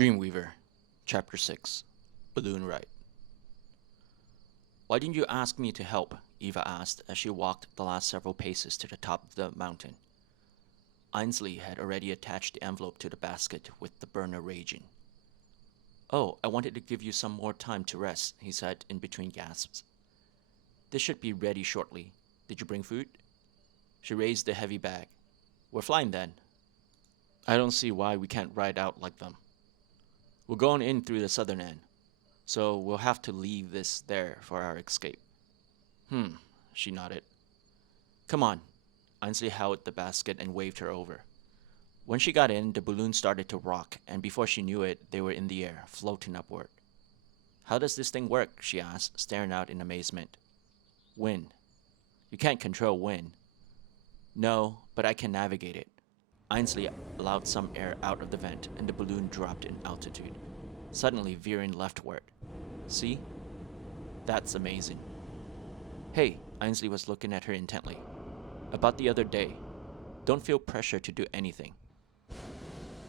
Dreamweaver, Chapter 6, Balloon Ride. Why didn't you ask me to help? Eva asked as she walked the last several paces to the top of the mountain. Ainsley had already attached the envelope to the basket with the burner raging. Oh, I wanted to give you some more time to rest, he said in between gasps. This should be ready shortly. Did you bring food? She raised the heavy bag. We're flying then. I don't see why we can't ride out like them. We're going in through the southern end, so we'll have to leave this there for our escape. She nodded. Come on. Ainsley held the basket and waved her over. When she got in, the balloon started to rock, and before she knew it, they were in the air, floating upward. How does this thing work? She asked, staring out in amazement. Wind. You can't control wind. No, but I can navigate it. Ainsley allowed some air out of the vent, and the balloon dropped in altitude, suddenly veering leftward. See? That's amazing. Hey, Ainsley was looking at her intently. About the other day. Don't feel pressure to do anything.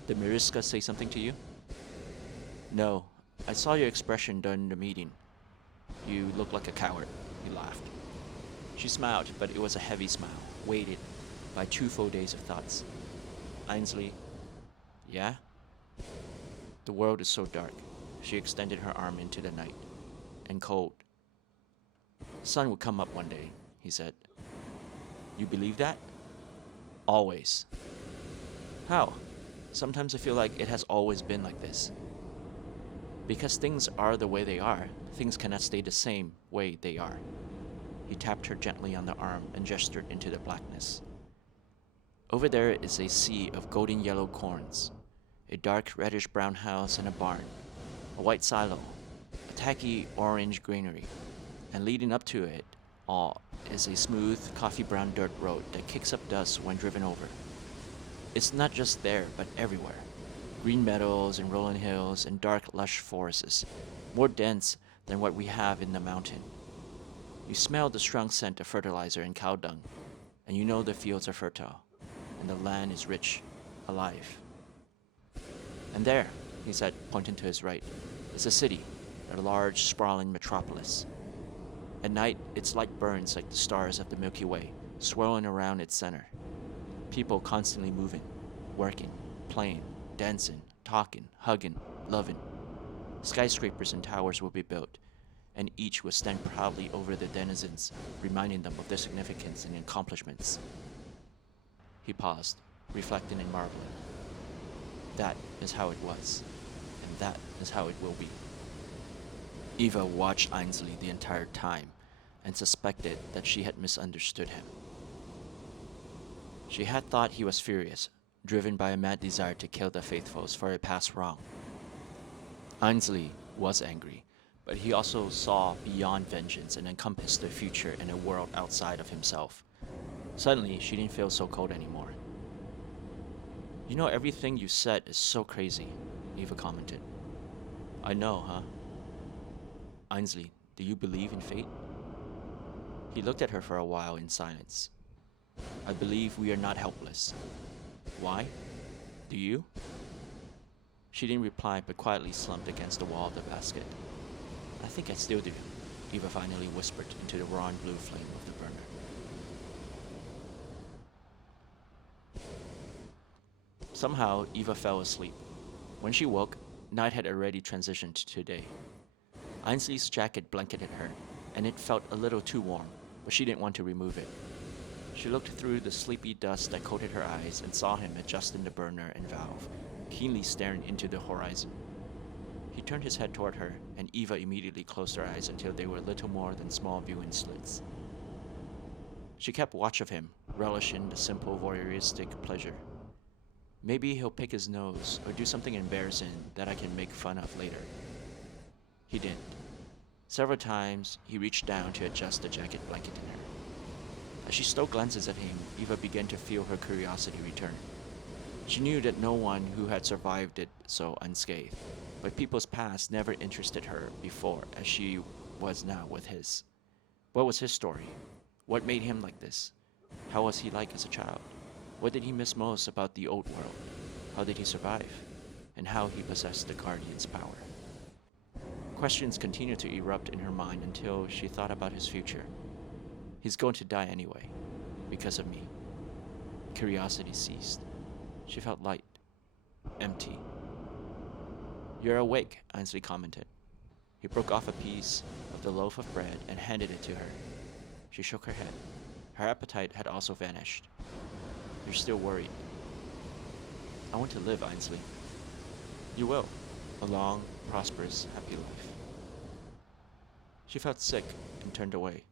Did Mariska say something to you? No. I saw your expression during the meeting. You look like a coward, he laughed. She smiled, but it was a heavy smile, weighted by 2 full days of thoughts. Ainsley, yeah? The world is so dark. She extended her arm into the night. And cold. Sun will come up one day, he said. You believe that? Always. How? Sometimes I feel like it has always been like this. Because things are the way they are, things cannot stay the same way they are. He tapped her gently on the arm and gestured into the blackness. Over there is a sea of golden yellow corns, a dark reddish-brown house and a barn, a white silo, a tacky orange granary, and leading up to it all is a smooth coffee-brown dirt road that kicks up dust when driven over. It's not just there, but everywhere. Green meadows and rolling hills and dark, lush forests, more dense than what we have in the mountain. You smell the strong scent of fertilizer and cow dung, and you know the fields are fertile, and the land is rich, alive. And there, he said, pointing to his right, is a city, a large, sprawling metropolis. At night, its light burns like the stars of the Milky Way, swirling around its center. People constantly moving, working, playing, dancing, talking, hugging, loving. Skyscrapers and towers will be built, and each will stand proudly over the denizens, reminding them of their significance and accomplishments. He paused, reflecting and marveling. That is how it was, and that is how it will be. Eva watched Ainsley the entire time and suspected that she had misunderstood him. She had thought he was furious, driven by a mad desire to kill the faithfuls for a past wrong. Ainsley was angry, but he also saw beyond vengeance and encompassed the future in a world outside of himself. Suddenly, she didn't feel so cold anymore. You know, everything you said is so crazy, Eva commented. I know, huh? Ainsley, do you believe in fate? He looked at her for a while in silence. I believe we are not helpless. Why? Do you? She didn't reply, but quietly slumped against the wall of the basket. I think I still do, Eva finally whispered into the raw and blue flame of the burner. Somehow, Eva fell asleep. When she woke, night had already transitioned to day. Ainsley's jacket blanketed her, and it felt a little too warm, but she didn't want to remove it. She looked through the sleepy dust that coated her eyes and saw him adjusting the burner and valve, keenly staring into the horizon. He turned his head toward her, and Eva immediately closed her eyes until they were little more than small viewing slits. She kept watch of him, relishing the simple voyeuristic pleasure. Maybe he'll pick his nose or do something embarrassing that I can make fun of later. He didn't. Several times, he reached down to adjust the jacket blanket in her. As she stole glances at him, Eva began to feel her curiosity return. She knew that no one who had survived it so unscathed, but people's past never interested her before as she was now with his. What was his story? What made him like this? How was he like as a child? What did he miss most about the old world? How did he survive? and how he possessed the Guardian's power. Questions continued to erupt in her mind until she thought about his future. He's going to die anyway, because of me. Curiosity ceased. She felt light, empty. "You're awake," Ainsley commented. He broke off a piece of the loaf of bread and handed it to her. She shook her head. Her appetite had also vanished. "You're still worried." "I want to live, Ainsley." "You will. A long, prosperous, happy life." She felt sick and turned away.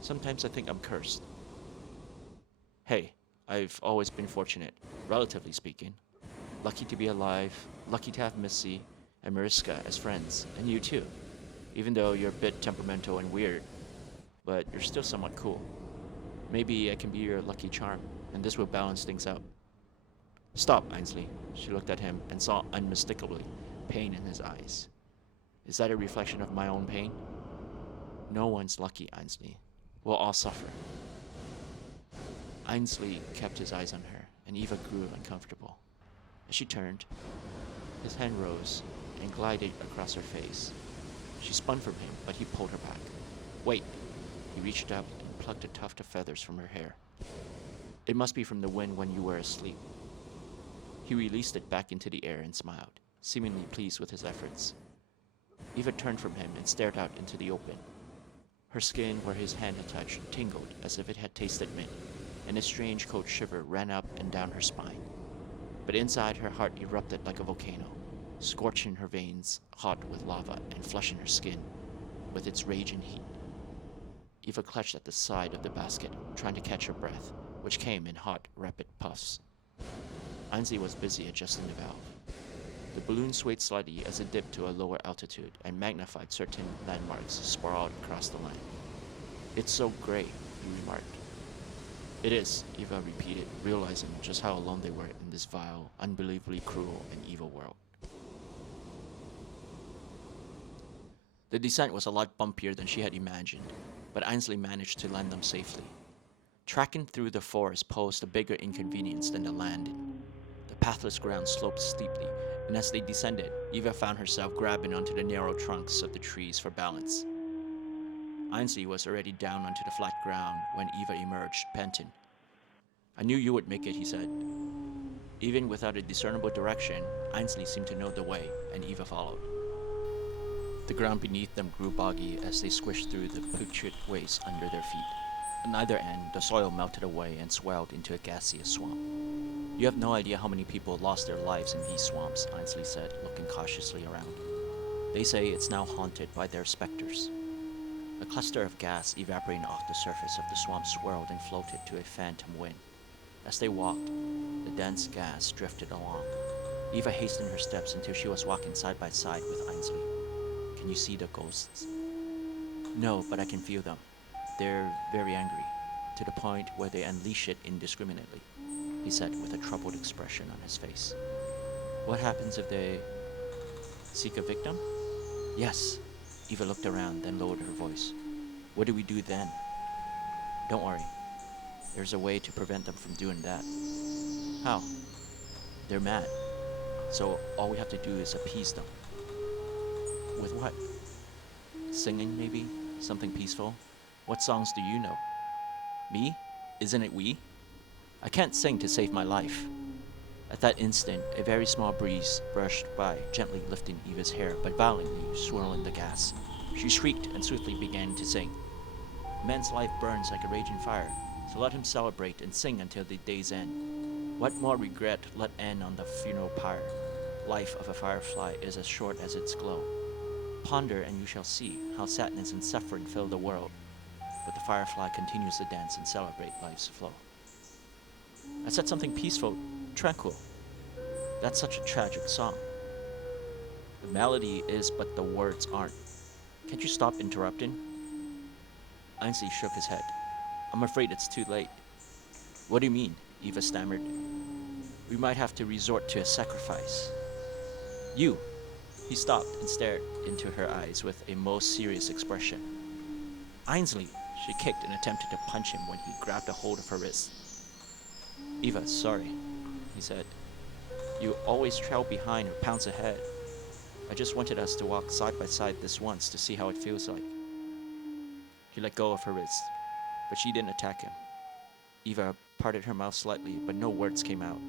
"Sometimes I think I'm cursed." "Hey, I've always been fortunate, relatively speaking. Lucky to be alive, lucky to have Missy and Mariska as friends, and you too, even though you're a bit temperamental and weird, but you're still somewhat cool. Maybe I can be your lucky charm, and this will balance things out." "Stop, Ainsley." She looked at him and saw unmistakably pain in his eyes. "Is that a reflection of my own pain?" "No one's lucky, Ainsley. We'll all suffer." Ainsley kept his eyes on her, and Eva grew uncomfortable. As she turned, his hand rose and glided across her face. She spun from him, but he pulled her back. "Wait." He reached up and plucked a tuft of feathers from her hair. "It must be from the wind when you were asleep." He released it back into the air and smiled, seemingly pleased with his efforts. Eva turned from him and stared out into the open. Her skin, where his hand had touched, tingled as if it had tasted mint, and a strange cold shiver ran up and down her spine. But inside, her heart erupted like a volcano, scorching her veins hot with lava and flushing her skin with its raging heat. Eva clutched at the side of the basket, trying to catch her breath, which came in hot, rapid puffs. Ainsley was busy adjusting the valve. The balloon swayed slightly as it dipped to a lower altitude and magnified certain landmarks sprawled across the land. "It's so gray," he remarked. "It is," Eva repeated, realizing just how alone they were in this vile, unbelievably cruel and evil world. The descent was a lot bumpier than she had imagined, but Ainsley managed to land them safely. Tracking through the forest posed a bigger inconvenience than the landing. The pathless ground sloped steeply, and as they descended, Eva found herself grabbing onto the narrow trunks of the trees for balance. Ainsley was already down onto the flat ground when Eva emerged, panting. "I knew you would make it," he said. Even without a discernible direction, Ainsley seemed to know the way, and Eva followed. The ground beneath them grew boggy as they squished through the putrid waste under their feet. At either end, the soil melted away and swelled into a gaseous swamp. "You have no idea how many people lost their lives in these swamps," Ainsley said, looking cautiously around. "They say it's now haunted by their specters." A cluster of gas evaporating off the surface of the swamp swirled and floated to a phantom wind. As they walked, the dense gas drifted along. Eva hastened her steps until she was walking side by side with Ainsley. "Can you see the ghosts?" "No, but I can feel them. They're very angry, to the point where they unleash it indiscriminately," he said with a troubled expression on his face. "What happens if they seek a victim?" "Yes." Eva looked around, then lowered her voice. "What do we do then?" "Don't worry. There's a way to prevent them from doing that." "How?" "They're mad. So all we have to do is appease them." "With what?" "Singing, maybe? Something peaceful? What songs do you know?" "Me? Isn't it we?" "I can't sing to save my life." At that instant, a very small breeze brushed by, gently lifting Eva's hair but violently swirling the gas. She shrieked and swiftly began to sing. "A man's life burns like a raging fire, so let him celebrate and sing until the day's end. What more regret let end on the funeral pyre? Life of a firefly is as short as its glow. Ponder and you shall see how sadness and suffering fill the world, but the firefly continues to dance and celebrate life's flow." I said something peaceful, tranquil. That's such a tragic song. The melody is, but the words aren't. Can't you stop interrupting? Ainsley shook his head. "I'm afraid it's too late." "What do you mean?" Eva stammered. "We might have to resort to a sacrifice." "You!" He stopped and stared into her eyes with a most serious expression. "Ainsley!" She kicked and attempted to punch him when he grabbed a hold of her wrist. "Eva, sorry," he said. You always trail behind or pounce ahead. I just wanted us to walk side by side this once to see how it feels like. He let go of her wrist, but she didn't attack him. Eva parted her mouth slightly, but no words came out.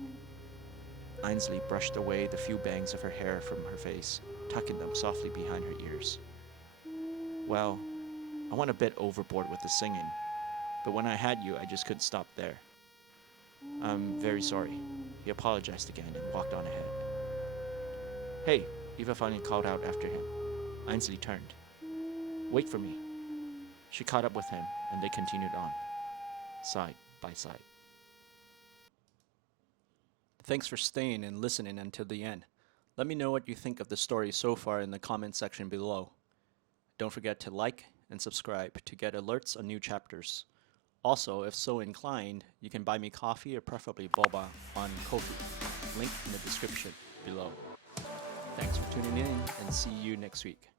Ainsley brushed away the few bangs of her hair from her face, tucking them softly behind her ears. Well, I went a bit overboard with the singing, but when I had you, I just couldn't stop there. I'm very sorry. He apologized again and walked on ahead. Hey, Eva finally called out after him. Ainsley turned. Wait for me. She caught up with him, and they continued on, side by side. Thanks for staying and listening until the end. Let me know what you think of the story so far in the comment section below. Don't forget to like and subscribe to get alerts on new chapters. Also, if so inclined, you can buy me coffee or preferably boba on Ko-fi. Link in the description below. Thanks for tuning in and see you next week.